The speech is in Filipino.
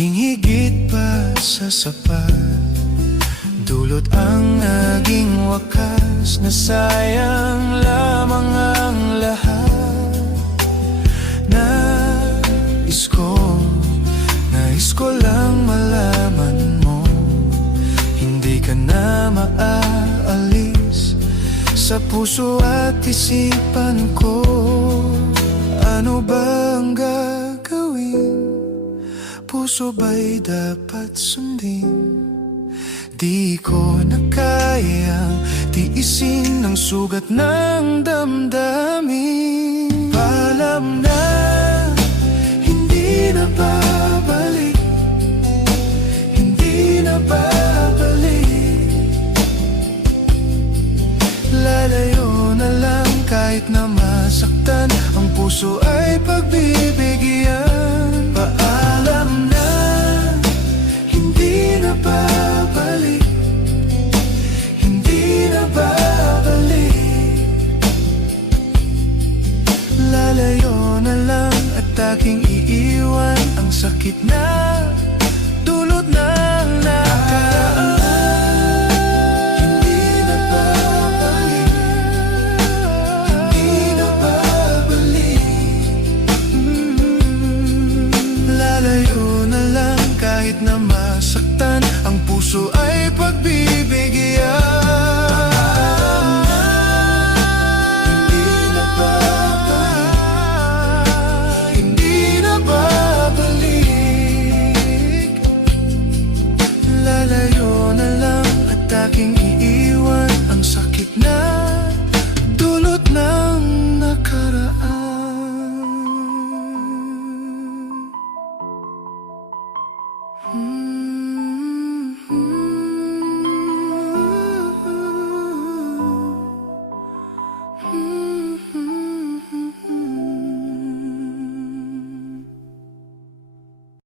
Naging higit pa sa sapat, dulot ang naging wakas, na sayang lamang ang lahat. Nais ko lang malaman mo, hindi ka na maaalis sa puso at isipan ko. Ano bang gagawin? Puso ba'y dapat sundin? Di ko na kayang tiisin ang sugat ng damdamin. Paalam na, hindi na babalik, hindi na babalik. Lalayo na lang kahit na masaktan, ang puso ay pagbibigyan. Paalam na, hindi na babalik, hindi na babalik. Lalayo na lang at aking iiwan ang sakit na dulot ng nakaraan. Hindi na babalik, hindi na babalik. Lalayo na lang kahit na masaktan, ang puso ay pagbibigyan.